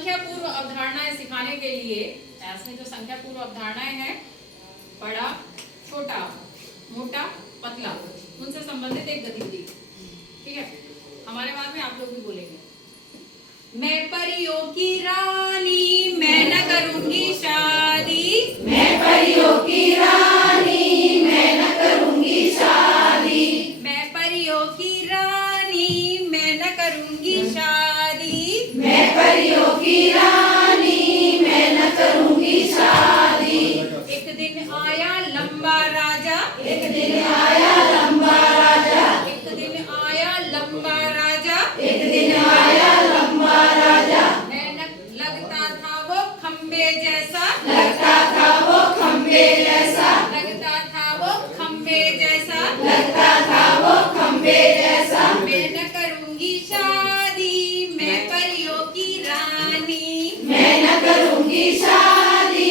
संख्या पूर्व अवधारणाएं सिखाने के लिए इसमें जो संख्या पूर्व अवधारणाएं हैं, बड़ा, छोटा, मोटा, पतला, उनसे संबंधित एक गतिविधि। ठीक है, हमारे बाद में आप लोग भी बोलेंगे। मैं परियों की रानी, मैं न करूंगी शादी। मैं परियों की रानी, मैं न करूंगी शादी। मैं परियों की रानी, मैं न करूंगी शादी। मैं परियों की रानी, मैं न करूंगी शादी। एक दिन आया लंबा राजा, एक दिन आया लंबा राजा, एक दिन आया लंबा राजा, एक दिन आया लंबा राजा। लगता था वो खंबे जैसा, लगता था वो खंबे जैसा, लगता था वो खंबे जैसा, लगता था वो खंबे जैसा। मैं न करूंगी शादी, मैं परियों की रानी। मैं न करूंगी शादी,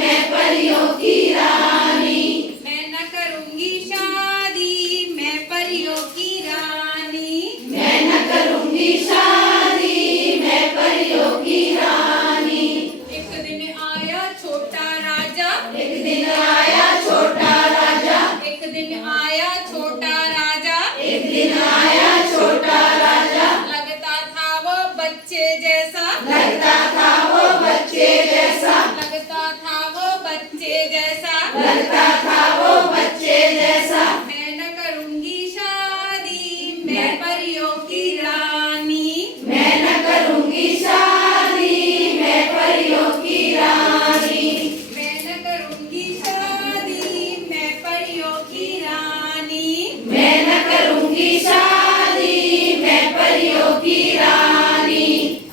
मैं परियों की रानी। मैं न करूंगी शादी, मैं परियों की रानी। मैं न करूंगी शादी, मैं परियों की रानी। एक दिन आया छोटा राजा, एक दिन आया छोटा राजा, एक दिन आया छोटा राजा, एक दिन आया छोटा राजा। लगता था वो बच्चे जैसा, लगता था वो बच्चे जैसा, लगता था वो बच्चे जैसा। लगता था वो बच्चे जैसा। मैं न करूंगी शादी, मैं परियों की रानी। मैं न करूंगी शादी, मैं परियों की रानी। मैं न करूंगी शादी, मैं परियों की रानी। मैं न करूंगी शादी, मैं परियों की रानी।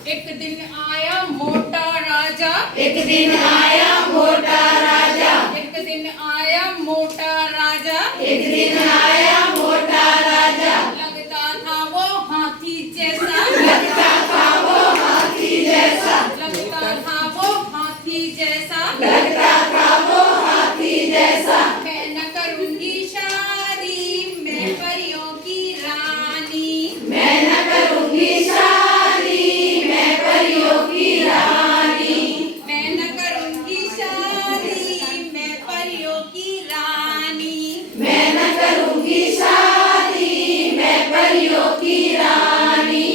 एक दिन आया मोटा राजा, एक दिन आया मोटा राजा, एक दिन आया मोटा राजा। एक दिन आया मोटा राजा। लगता था वो हाथी जैसा, लगता था वो हाथी जैसा, लगता था वो हाथी जैसा। लगता था वो हाथी जैसा। मैं न करूंगी शादी, मैं परियों की रानी। मैं न करूंगी शादी, मैं परियों की रानी। मैं न करूंगी शादी, मैं परियों की रानी। मैं न करूंगी शादी, मैं परियों की रानी।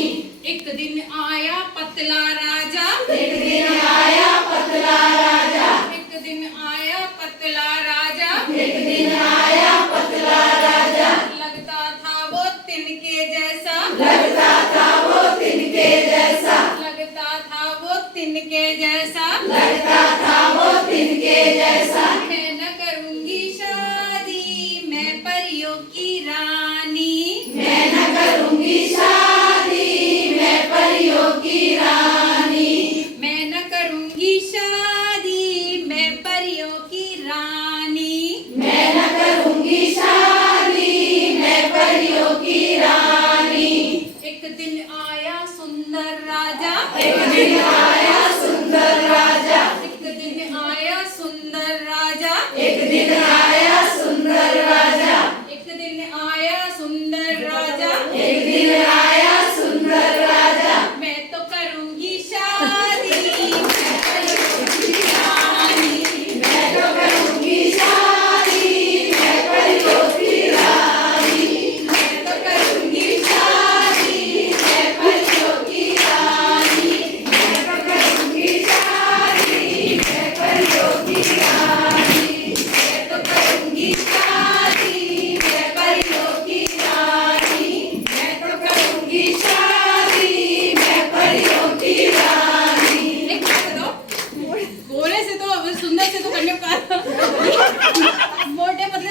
एक दिन आया पतला राजा, एक दिन आया पतला राजा, एक दिन आया पतला राजा। एक दिन आया पतला राजा। लगता था वो तिनके जैसा, लगता था वो तिनके जैसा, लगता था वो तिनके जैसा। लगता था वो तिनके जैसा। मैं न करूंगी शादी, मैं परियों की रानी। मैं न करूंगी शादी, मैं परियों की रानी। मैं न करूंगी शादी, मैं परियों की रानी। मैं न करूंगी शादी, मैं परियों की रानी। एक दिन आया सुंदर राजा, एक दिन